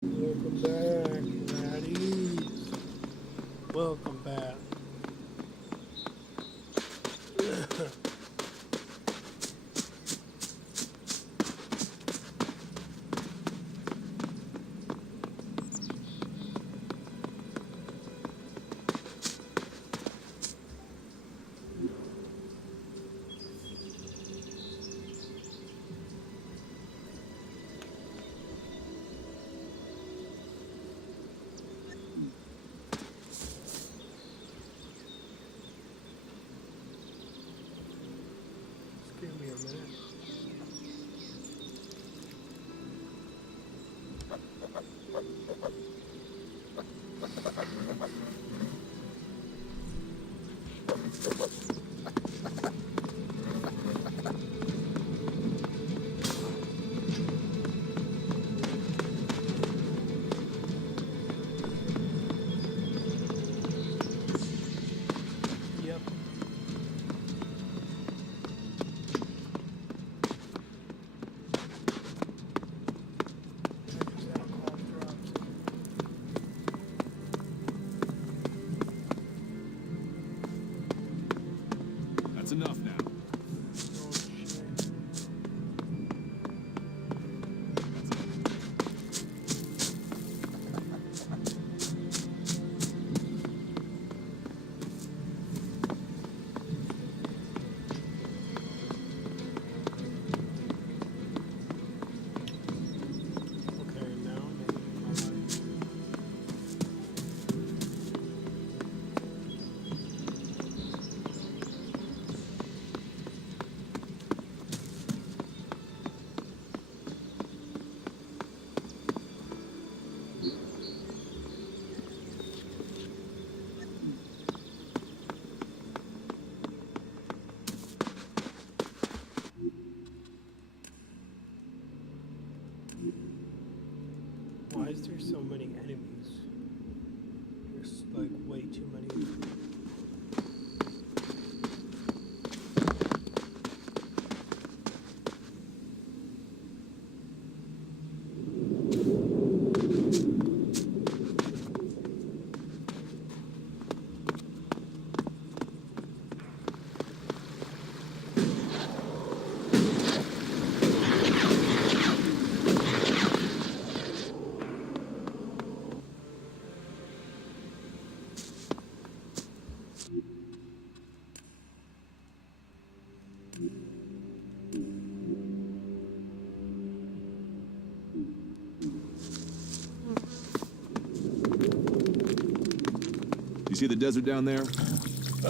Welcome back, laddies. Welcome back. Give me a minute. Yep. That's enough now. Okay, now maybe my life. Why is there so many enemies? There's like way too many. You see the desert down there?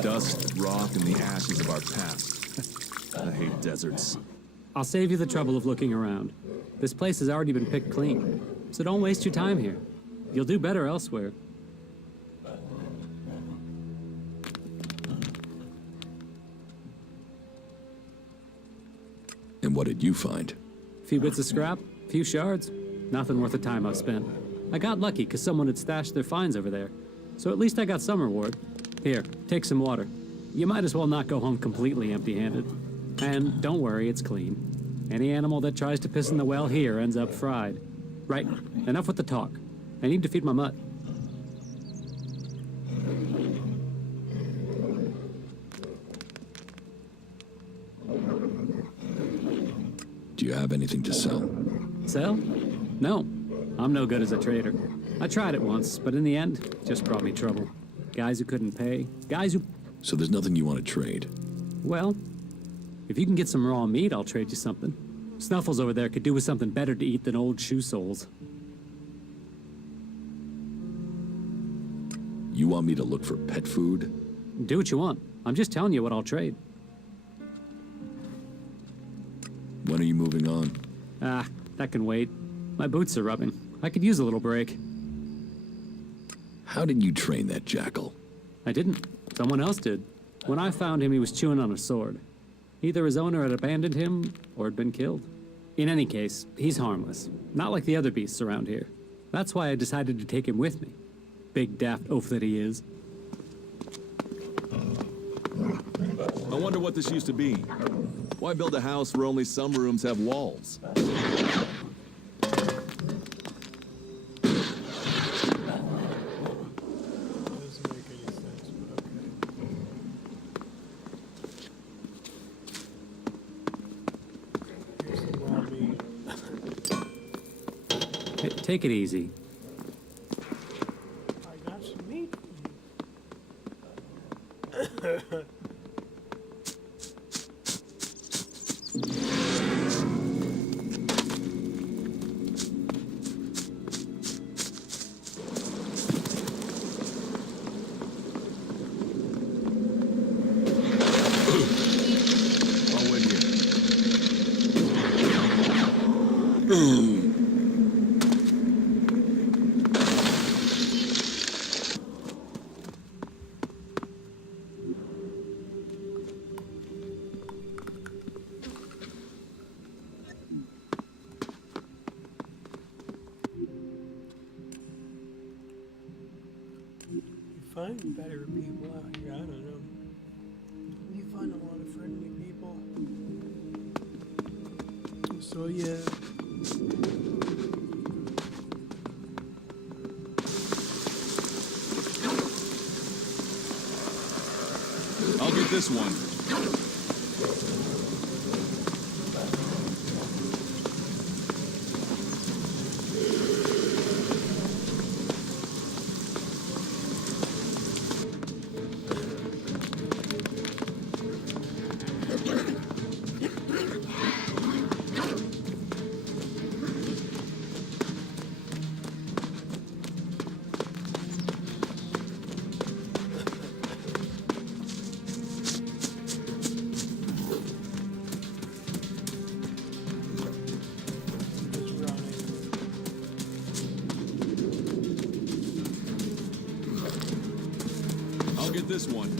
Dust, rock, and the ashes of our past. I hate deserts. I'll save you the trouble of looking around. This place has already been picked clean, so don't waste your time here. You'll do better elsewhere. And what did you find? Few bits of scrap, few shards. Nothing worth the time I've spent. I got lucky because someone had stashed their finds over there. So at least I got some reward. Here, take some water. You might as well not go home completely empty-handed. And don't worry, it's clean. Any animal that tries to piss in the well here ends up fried. Right, enough with the talk. I need to feed my mutt. Do you have anything to sell? Sell? No. I'm no good as a trader. I tried it once, but in the end, just brought me trouble. Guys who couldn't pay, guys who... So there's nothing you want to trade? Well, if you can get some raw meat, I'll trade you something. Snuffles over there could do with something better to eat than old shoe soles. You want me to look for pet food? Do what you want. I'm just telling you what I'll trade. When are you moving on? Ah, that can wait. My boots are rubbing. I could use a little break. How did you train that jackal? I didn't. Someone else did. When I found him, he was chewing on a sword. Either his owner had abandoned him, or had been killed. In any case, he's harmless. Not like the other beasts around here. That's why I decided to take him with me. Big daft oaf that he is. I wonder what this used to be. Why build a house where only some rooms have walls? Take it easy. I got some meat for you. I'll wait here. You find better people out here, I don't know. You find a lot of friendly people. So yeah. I'll get this one. Just running. I'll get this one.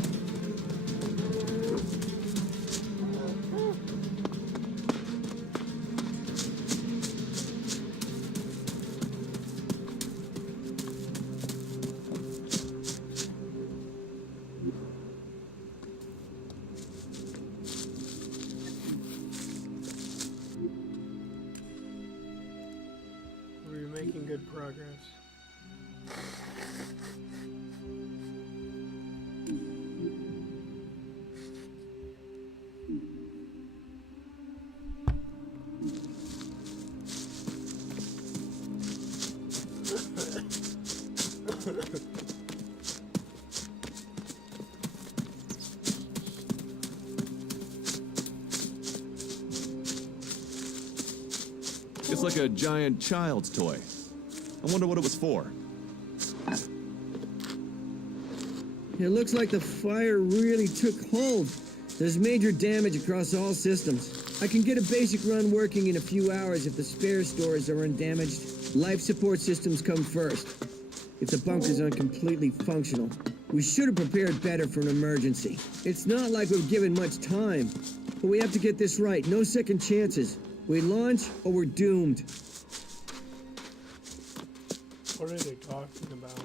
We're making good progress. It's like a giant child's toy. I wonder what it was for. It looks like the fire really took hold. There's major damage across all systems. I can get a basic run working in a few hours if the spare stores are undamaged. Life support systems come first. If the bunkers aren't completely functional, we should have prepared better for an emergency. It's not like we've given much time, but we have to get this right. No second chances. We launch or we're doomed. What are they talking about?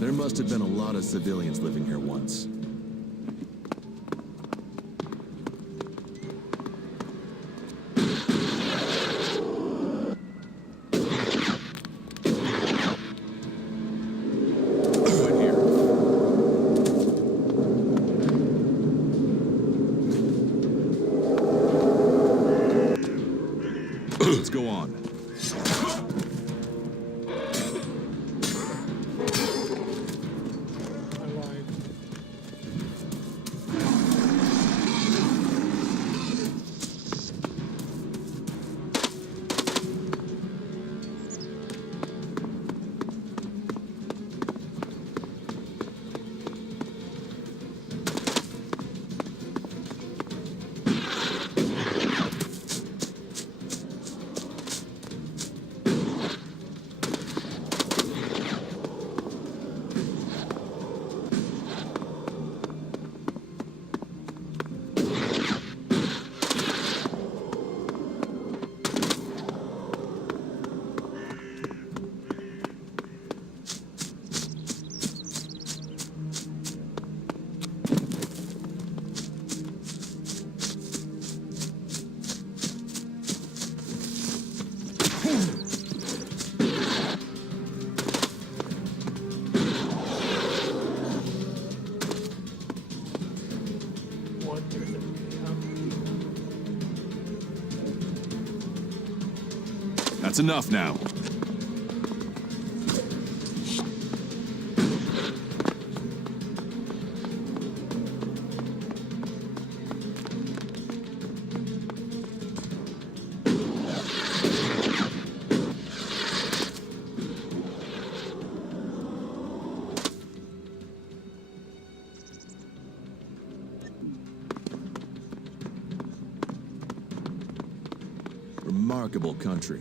There must have been a lot of civilians living here once. Right here. Let's go on. I lied. That's enough now. Remarkable country.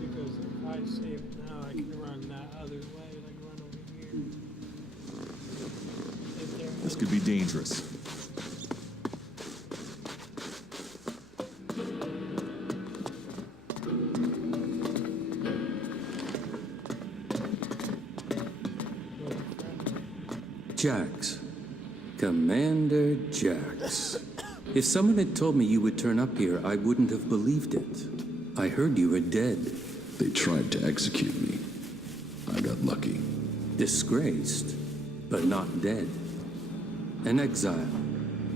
Because if I save it now, I can run that other way, like run over here. If there This could be dangerous. Jax. Commander Jax. If someone had told me you would turn up here, I wouldn't have believed it. I heard you were dead. They tried to execute me. I got lucky. Disgraced, but not dead. An exile.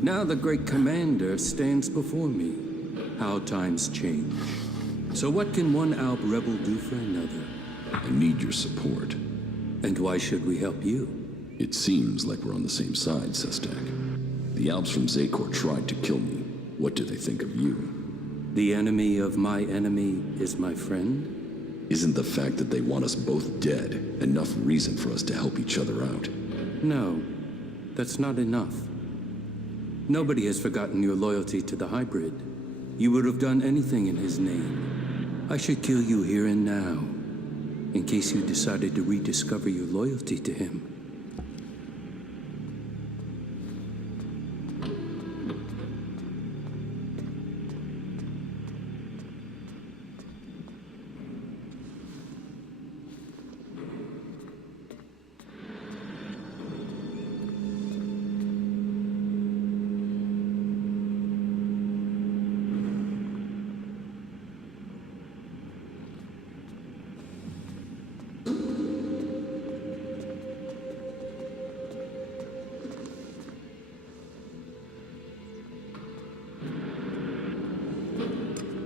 Now the great commander stands before me. How times change. So what can one Alb rebel do for another? I need your support. And why should we help you? It seems like we're on the same side, Sestak. The Alps from Zakor tried to kill me. What do they think of you? The enemy of my enemy is my friend? Isn't the fact that they want us both dead enough reason for us to help each other out? No, that's not enough. Nobody has forgotten your loyalty to the hybrid. You would have done anything in his name. I should kill you here and now, in case you decided to rediscover your loyalty to him.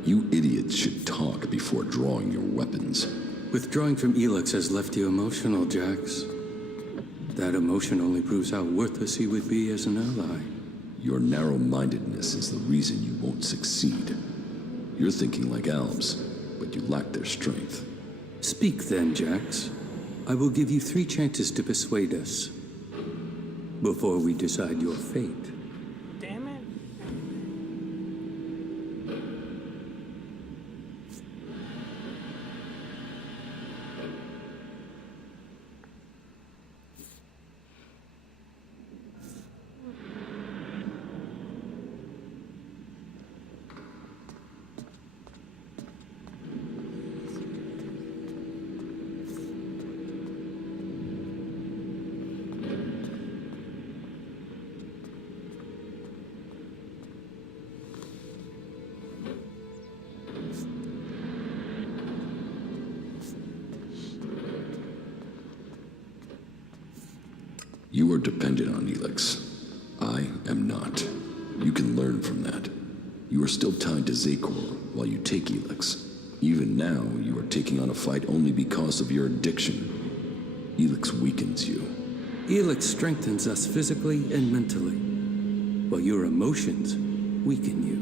You idiots should talk before drawing your weapons. Withdrawing from ELEX has left you emotional, Jax. That emotion only proves how worthless he would be as an ally. Your narrow-mindedness is the reason you won't succeed. You're thinking like Albs, but you lack their strength. Speak then, Jax. I will give you 3 chances to persuade us before we decide your fate. Damn it. You are dependent on ELEX. I am not. You can learn from that. You are still tied to Zakor while you take ELEX. Even now, you are taking on a fight only because of your addiction. ELEX weakens you. ELEX strengthens us physically and mentally, while your emotions weaken you.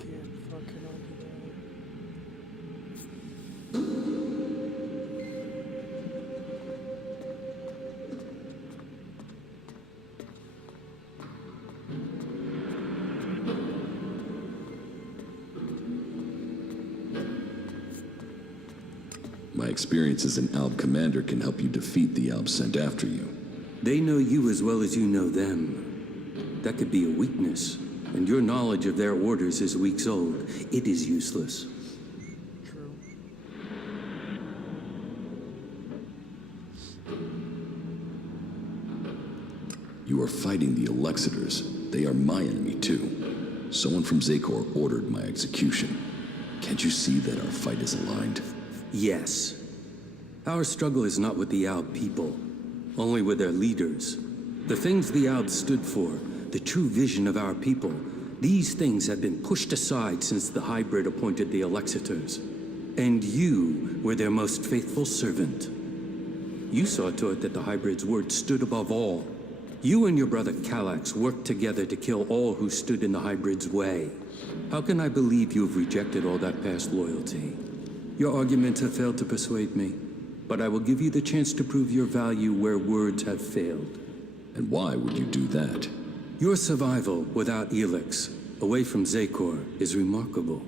Can't fucking argue that. My experience as an Alb commander can help you defeat the Alb sent after you. They know you as well as you know them. That could be a weakness and your knowledge of their orders is weeks old. It is useless. True. You are fighting the Elexitors. They are my enemy too. Someone from Zakor ordered my execution. Can't you see that our fight is aligned? Yes. Our struggle is not with the Alb people, only with their leaders. The things the Alb stood for, the true vision of our people, these things have been pushed aside since the hybrid appointed the Elexitors. And you were their most faithful servant. You saw to it that the hybrid's word stood above all. You and your brother Kallax worked together to kill all who stood in the hybrid's way. How can I believe you have rejected all that past loyalty? Your arguments have failed to persuade me, but I will give you the chance to prove your value where words have failed. And why would you do that? Your survival without ELEX, away from Zakor, is remarkable.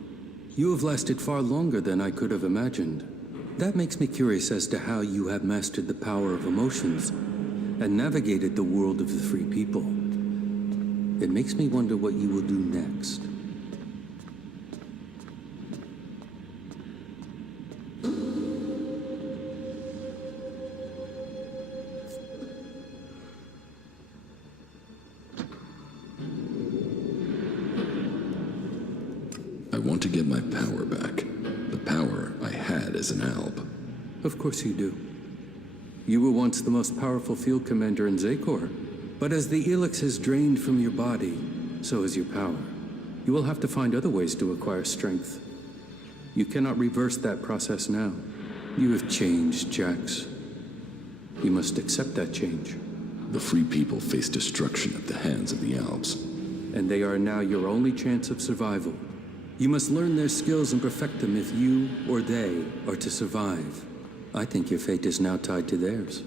You have lasted far longer than I could have imagined. That makes me curious as to how you have mastered the power of emotions and navigated the world of the free people. It makes me wonder what you will do next. I want to get my power back. The power I had as an Alb. Of course you do. You were once the most powerful field commander in Zakor, but as the ELEX has drained from your body, so is your power. You will have to find other ways to acquire strength. You cannot reverse that process now. You have changed, Jax. You must accept that change. The free people face destruction at the hands of the Albs. And they are now your only chance of survival. You must learn their skills and perfect them if you or they are to survive. I think your fate is now tied to theirs.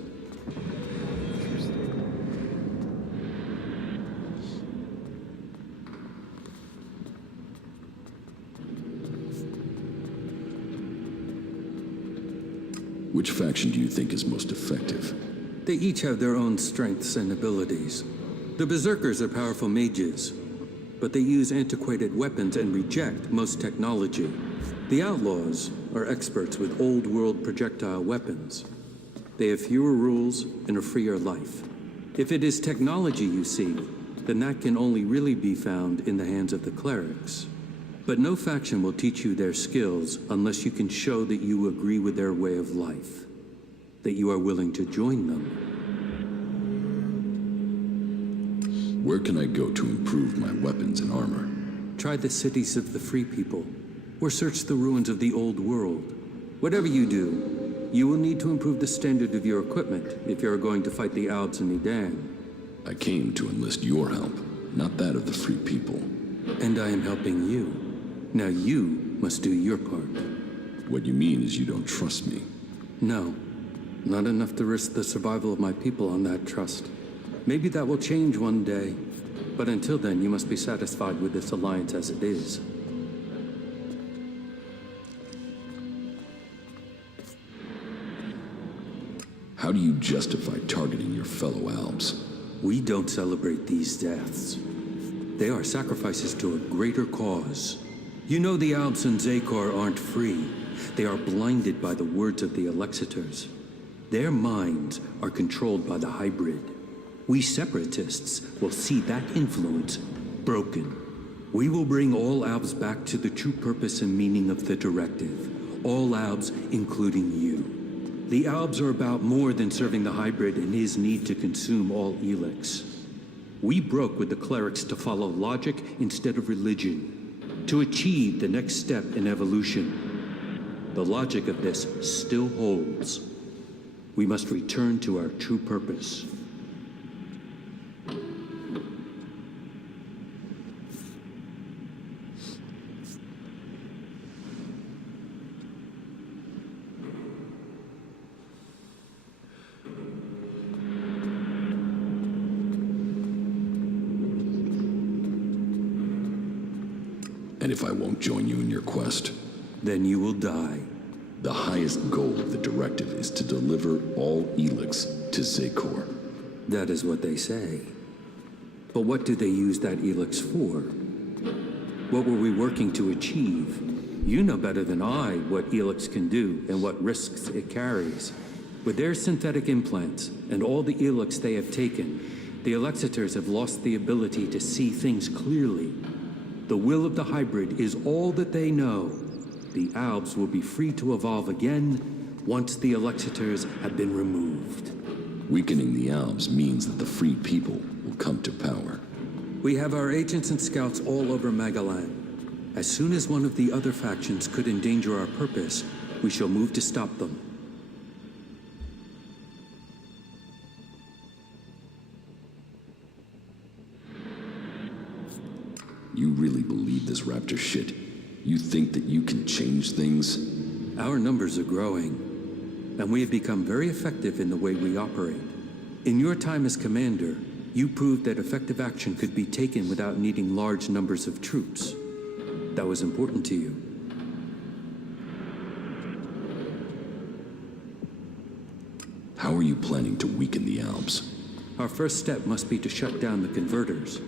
Which faction do you think is most effective? They each have their own strengths and abilities. The Berserkers are powerful mages, but they use antiquated weapons and reject most technology. The Outlaws are experts with old-world projectile weapons. They have fewer rules and a freer life. If it is technology you seek, then that can only really be found in the hands of the clerics. But no faction will teach you their skills unless you can show that you agree with their way of life, that you are willing to join them. Where can I go to improve my weapons and armor? Try the cities of the free people, or search the ruins of the old world. Whatever you do, you will need to improve the standard of your equipment if you are going to fight the Albs in Medan. I came to enlist your help, not that of the free people. And I am helping you. Now you must do your part. What you mean is you don't trust me. No, not enough to risk the survival of my people on that trust. Maybe that will change one day, but until then you must be satisfied with this alliance as it is. How do you justify targeting your fellow Albs? We don't celebrate these deaths. They are sacrifices to a greater cause. You know the Albs in Zakor aren't free. They are blinded by the words of the Elexitors. Their minds are controlled by the hybrid. We separatists will see that influence broken. We will bring all Albs back to the true purpose and meaning of the directive. All Albs, including you. The Albs are about more than serving the hybrid and his need to consume all ELEX. We broke with the clerics to follow logic instead of religion, to achieve the next step in evolution. The logic of this still holds. We must return to our true purpose. And if I won't join you in your quest? Then you will die. The highest goal of the directive is to deliver all ELEX to Zakor. That is what they say. But what do they use that ELEX for? What were we working to achieve? You know better than I what ELEX can do and what risks it carries. With their synthetic implants and all the ELEX they have taken, the Alexiters have lost the ability to see things clearly. The will of the hybrid is all that they know. The Albs will be free to evolve again once the Alexiters have been removed. Weakening the Albs means that the free people will come to power. We have our agents and scouts all over Magalan. As soon as one of the other factions could endanger our purpose, we shall move to stop them. You really believe this Raptor shit? You think that you can change things? Our numbers are growing, and we have become very effective in the way we operate. In your time as commander, you proved that effective action could be taken without needing large numbers of troops. That was important to you. How are you planning to weaken the Albs? Our first step must be to shut down the converters.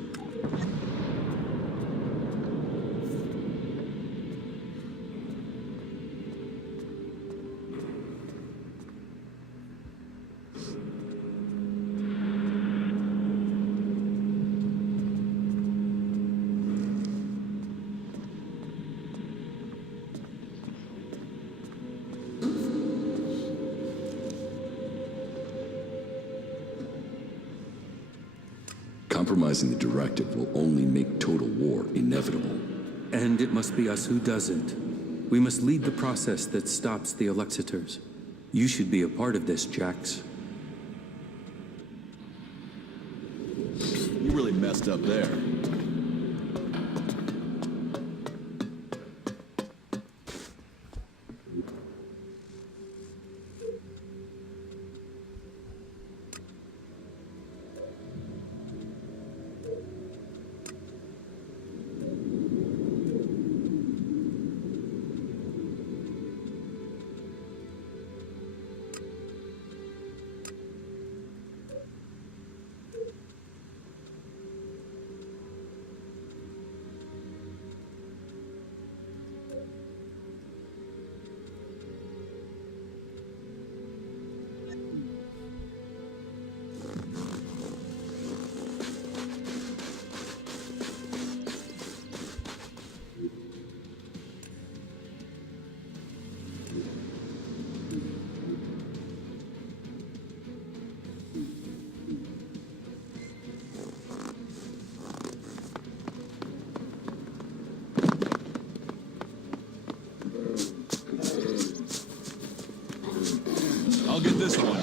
Compromising the directive will only make total war inevitable. And it must be us who does it. We must lead the process that stops the Alexiters. You should be a part of this, Jax. You really messed up there. I'll get this one.